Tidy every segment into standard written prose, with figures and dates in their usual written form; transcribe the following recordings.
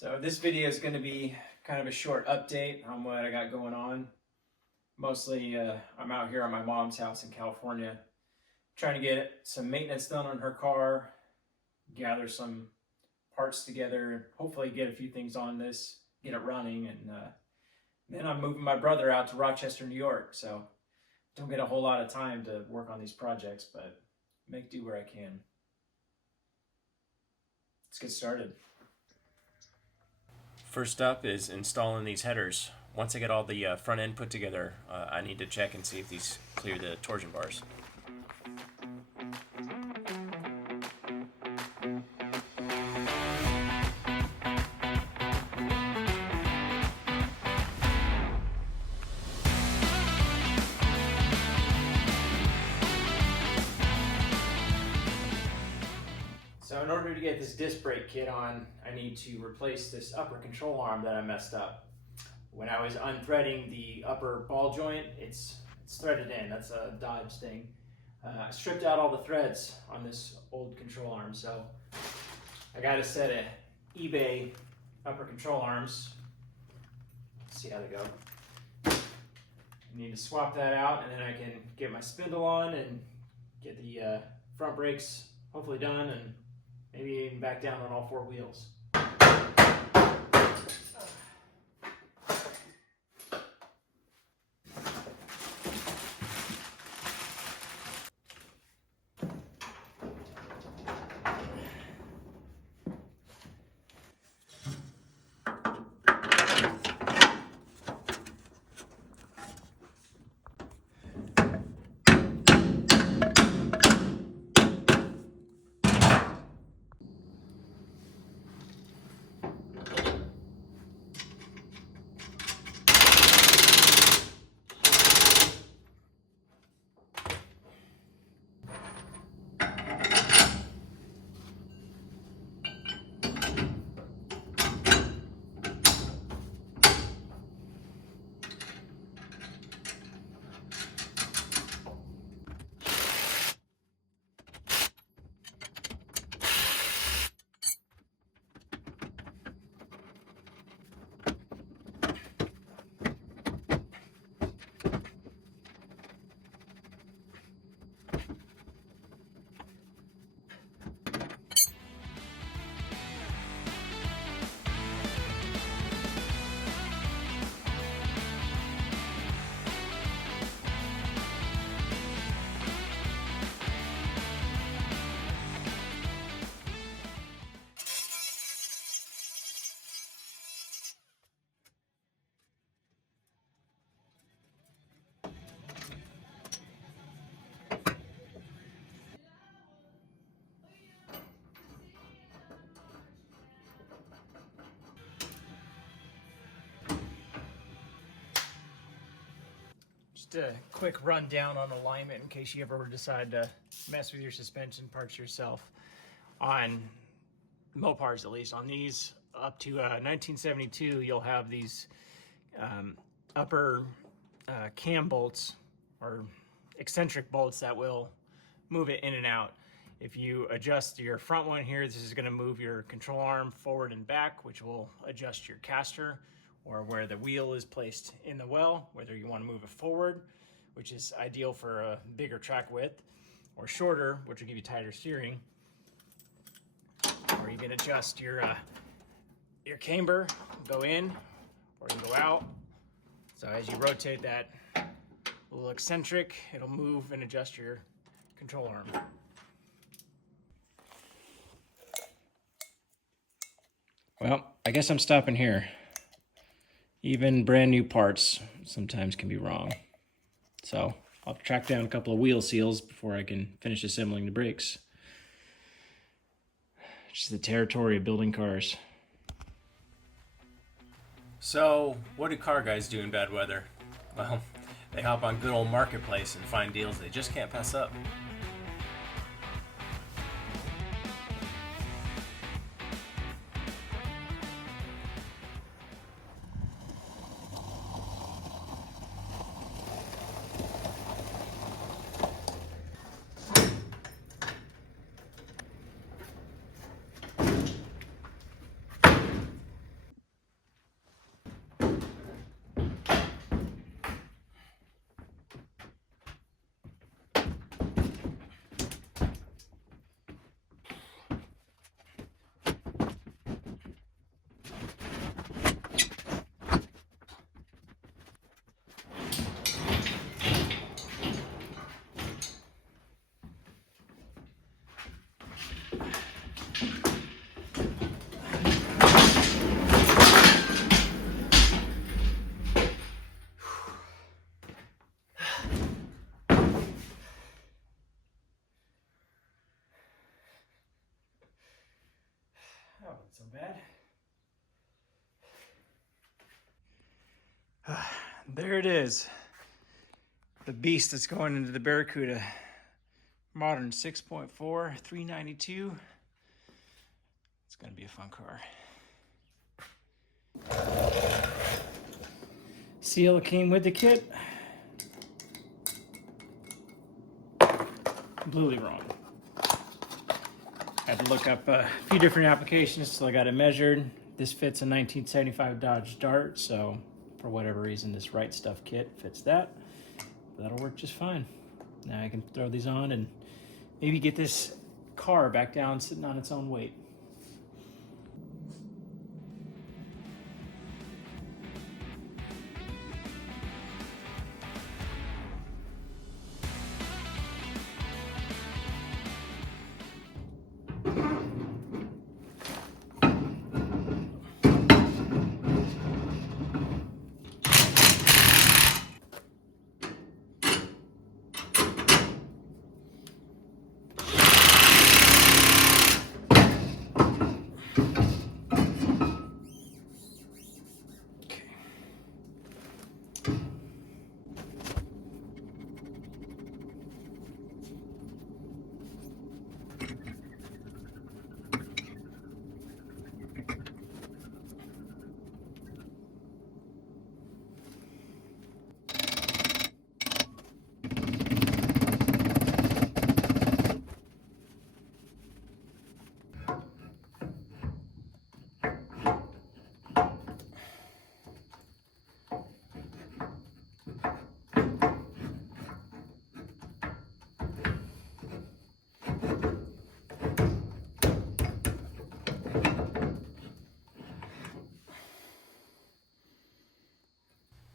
So this video is going to be kind of a short update on what I got going on. Mostly I'm out here at my mom's house in California trying to get some maintenance done on her car, gather some parts together, hopefully get a few things on this, get it running, and then I'm moving my brother out to Rochester, New York, so don't get a whole lot of time to work on these projects, but make do where I can. Let's get started. First up is installing these headers. Once I get all the front end put together, I need to check and see if these clear the torsion bars. So in order to get this disc brake kit on, I need to replace this upper control arm that I messed up. When I was unthreading the upper ball joint, it's threaded in. That's a Dodge thing. I stripped out all the threads on this old control arm, so I got a set of eBay upper control arms. Let's see how they go. I need to swap that out, and then I can get my spindle on and get the front brakes hopefully done, and maybe even back down on all four wheels. Just a quick rundown on alignment in case you ever decide to mess with your suspension parts yourself. On Mopars, at least, on these up to 1972, you'll have these upper cam bolts or eccentric bolts that will move it in and out. If you adjust your front one here, this is going to move your control arm forward and back, which will adjust your caster, or where the wheel is placed in the well, whether you want to move it forward, which is ideal for a bigger track width, or shorter, which will give you tighter steering. Or you can adjust your camber, go in, or you can go out. So as you rotate that little eccentric, it'll move and adjust your control arm. Well, I guess I'm stopping here. Even brand new parts sometimes can be wrong. So I'll track down a couple of wheel seals before I can finish assembling the brakes. Just the territory of building cars. So, what do car guys do in bad weather? Well, they hop on good old Marketplace and find deals they just can't pass up. Not so bad. There it is. The beast that's going into the Barracuda. Modern 6.4, 392. It's gonna be a fun car. Seal came with the kit. Completely wrong. Had to look up a few different applications till I got it measured. This fits a 1975 Dodge Dart, so for whatever reason, this Right Stuff kit fits that. That'll work just fine. Now I can throw these on and maybe get this car back down sitting on its own weight.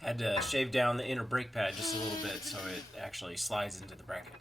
Had to shave down the inner brake pad just a little bit so it actually slides into the bracket.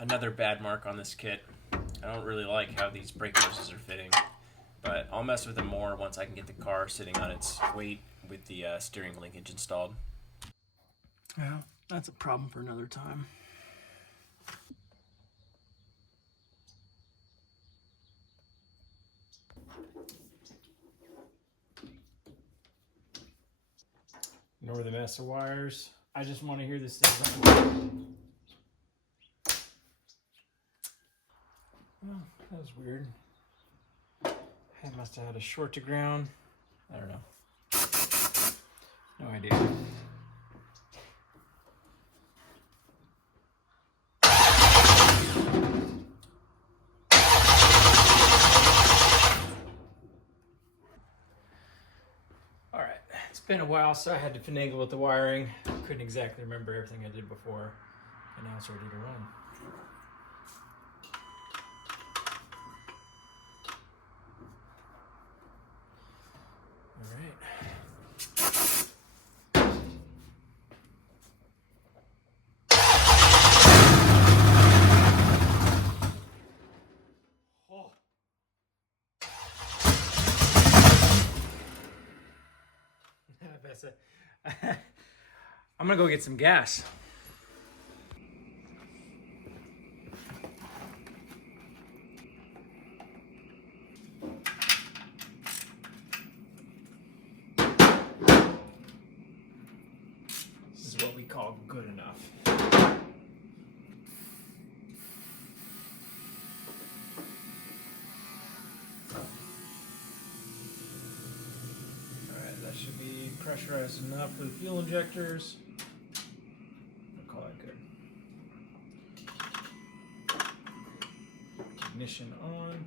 Another bad mark on this kit. I don't really like how these brake hoses are fitting, but I'll mess with them more once I can get the car sitting on its weight with the steering linkage installed. Well, that's a problem for another time. Ignore the mess of wires. I just want to hear this thing run. Oh, that was weird. I must have had a short to ground. I don't know. No idea. All right, it's been a while, so I had to finagle with the wiring. Couldn't exactly remember everything I did before, and now it's ready to run. I'm gonna go get some gas. This is what we call good enough. Alright, that should be pressurized enough for the fuel injectors. I'll call it good. Ignition on.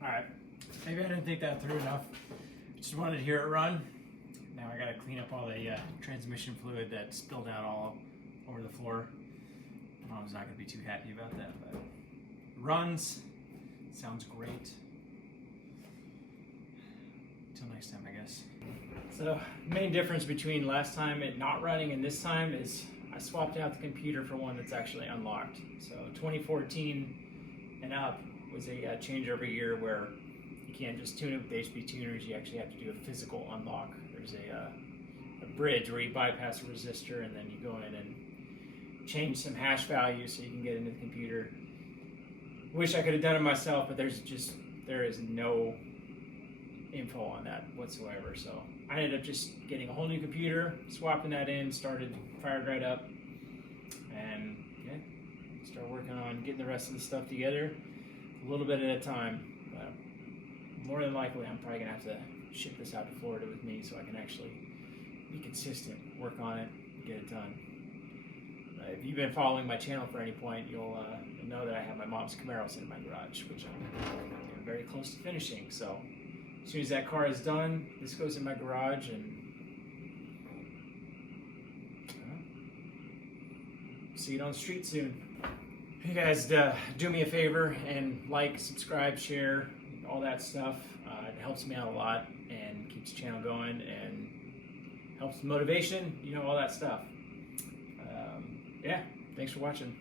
Alright, maybe I didn't think that through enough. Just wanted to hear it run. Now I gotta clean up all the transmission fluid that spilled out all over the floor. Mom's not gonna be too happy about that, but it runs. Sounds great. Until next time, I guess. So, main difference between last time it not running and this time is I swapped out the computer for one that's actually unlocked. So 2014 and up was a change every year where you can't just tune it with HP tuners, you actually have to do a physical unlock. There's a bridge where you bypass a resistor and then you go in and change some hash values so you can get into the computer. Wish I could have done it myself, but there is no info on that whatsoever. So I ended up just getting a whole new computer, swapping that in, fired right up, and yeah, start working on getting the rest of the stuff together a little bit at a time. But more than likely, I'm probably gonna have to ship this out to Florida with me so I can actually be consistent, work on it, get it done. If you've been following my channel for any point, you'll know that I have my mom's Camaro sitting in my garage, which I'm very close to finishing. So as soon as that car is done, this goes in my garage, and see it on the street soon. You guys do me a favor and like, subscribe, share, all that stuff. It helps me out a lot and keeps the channel going and helps motivation, all that stuff. Yeah, thanks for watching.